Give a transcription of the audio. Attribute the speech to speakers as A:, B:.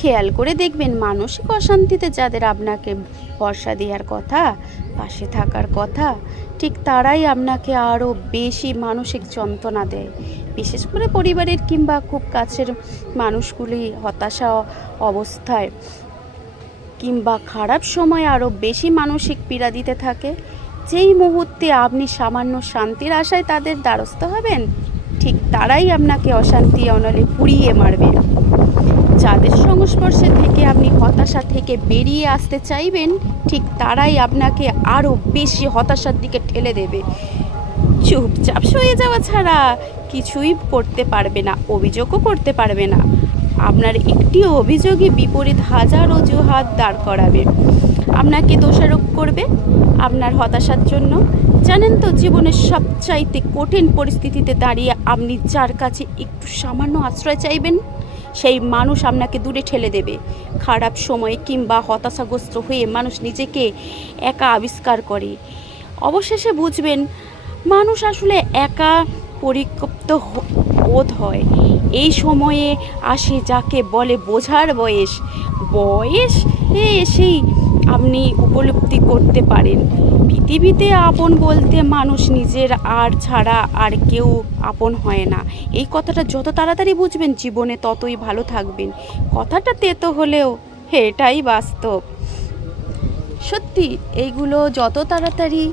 A: খেয়াল করে দেখবেন মানসিক অশান্তিতে যাদের আপনাকে ভরসা দেওয়ার কথা, পাশে থাকার কথা, ঠিক তারাই আপনাকে আরও বেশি মানসিক যন্ত্রণা দেয়। বিশেষ করে পরিবারের কিংবা খুব কাছের মানুষগুলি হতাশা অবস্থায় কিংবা খারাপ সময় আরও বেশি মানসিক পীড়া দিতে থাকে, যেই মুহূর্তে আপনি সামান্য শান্তির আশায় তাদের দ্বারস্থ হবেন, ঠিক তারাই আপনাকে অশান্তি অনলে পুড়িয়ে মারবে। যাদের সংস্পর্শে থেকে আপনি হতাশা থেকে বেরিয়ে আসতে চাইবেন, ঠিক তারাই আপনাকে আরও বেশি হতাশার দিকে ঠেলে দেবে। চুপচাপ সয়ে যাওয়া ছাড়া কিছুই করতে পারবে না, অভিযোগও করতে পারবে না। আপনার একটি অভিযোগই বিপরীত হাজার অজুহাত দাঁড় করাবে। আপনাকে দোষারোপ করবে আপনার হতাশার জন্য। জানেন তো, জীবনের সবচাইতে কঠিন পরিস্থিতিতে দাঁড়িয়ে আপনি যার কাছে একটু সামান্য আশ্রয় চাইবেন? সেই মানুষ আপনাকে দূরে ঠেলে দেবে। খারাপ সময়ে কিংবা হতাশাগ্রস্ত হয়ে মানুষ নিজেকে একা আবিষ্কার করে। অবশেষে বুঝবেন, মানুষ আসলে একা পরিকপ্ত বোধ হয়। এই সময়ে আসে যাকে বলে বোঝার বয়স। বয়স? এসেই আপনি উপলব্ধি করতে পারেন। পৃথিবীতে আপন বলতে মানুষ নিজের আর ছাড়া আর কেউ আপন হয় না। এই কথাটা যত তাড়াতাড়ি বুঝবেন জীবনে ততই ভালো থাকবেন। কথাটা তেতো হলেও এটাই বাস্তব। সত্যি, এইগুলো যত তাড়াতাড়ি